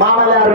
மாமனார்